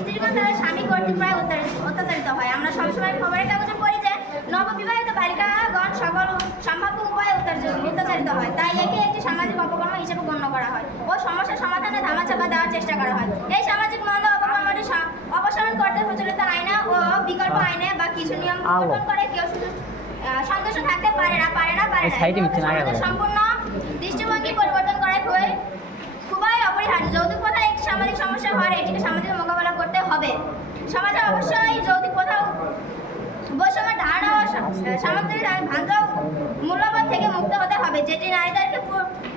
স্ত্রীগণ তাদের স্বামী কর্তৃক প্রায় অত্যাচারিত হয়। আমরা সবসময় খবরের কাগজে পড়ি যে নববিবাহিত বালিকাগণ সকল সম্ভাব্য উপায়ে অত্যাচারিত হয়, তাই একে একটি সামাজিক অপকর্ম হিসেবে গণ্য করা হয় ও সমস্যার সমাধানে ধামাচাপা দেওয়ার চেষ্টা করা হয়। এই সামাজিক মন্দ অপকর্মটি অপসারণ করতে প্রচলিত আইনে ও বিকল্প আইনে বা কিছু নিয়ম পরিবর্তন করে কেউ শুধু সন্তুষ্ট থাকতে পারে না। সম্পূর্ণ দৃষ্টিভঙ্গি পরিবর্তন করাই খুবই অপরিহার্য। যৌতুক প্রথা একটি সামাজিক সমস্যা হওয়ার এটিকে সামাজিক মোকাবেলা করতে হবে। সমাজে অবশ্যই যৌতুক প্রথা বৈষম্যের ধারণা ও সামগ্রিক ভ্রান্ত মূল্যবোধ থেকে মুক্ত হতে হবে, যেটি নারীদেরকে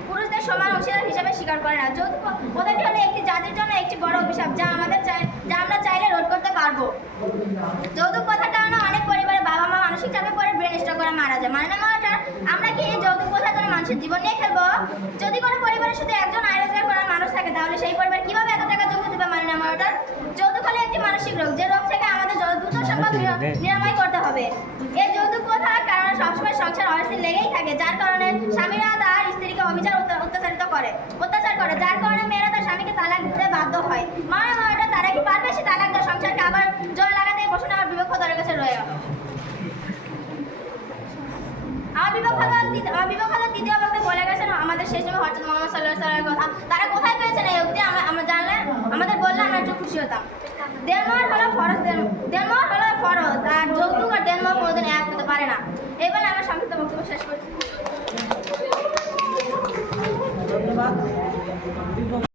পুরুষদের সমান অংশীদার হিসেবে স্বীকার করে না। যৌতুক প্রথাটি হলো একটি জাতির জন্য একটি বড় অভিশাপ, যা আমরা চাইলে রোধ করতে পারবো। যৌতুক প্রথার কারণে অনেক পরিবারে বাবা মা মানসিক চাপে পড়ে ব্রেন স্ট্রোক করে মারা যায়। মানে আমরা কি যৌতুক প্রথার জন্য মানুষের জীবন নিয়ে খেলবো? যদি কোনো পরিবারে শুধু একজন আয় রোজগার করার মানুষ থাকে, তাহলে সেই পরিবার কিভাবে এত টাকা জমা দেবে? মানে যৌতুক হলো একটি মানসিক রোগ, যে রোগ থেকে আমাদের দ্রুত সম্ভব নিরাময় করতে হবে। এই যৌতুক প্রথার কারণে সবসময় সংসার অস্থির লেগেই থাকে, যার কারণে স্বামীরা তার স্ত্রীকে অত্যাচার করে, যার কারণে মেয়েরা তার স্বামীকে তালাক দিতে বাধ্য হয়। তারা কি পারবে সে তালাক দেওয়া সংসারকে আবার জোর লাগাতে বসে আমার বিপক্ষ দলের কাছে রয়ে গেল। আমার বিপক্ষ দ্বিতীয় বক্তা বলে গেছেন আমাদের শেষ নবী হযরত মুহাম্মদ সাল্লাল্লাহু আলাইহি ওয়াসাল্লামের কথা। তারা কোথায় পেয়েছেন এই উক্তি? আমরা জানলে আমাদের বললে আমরা একটু খুশি হতাম। দেড়মোহর হলো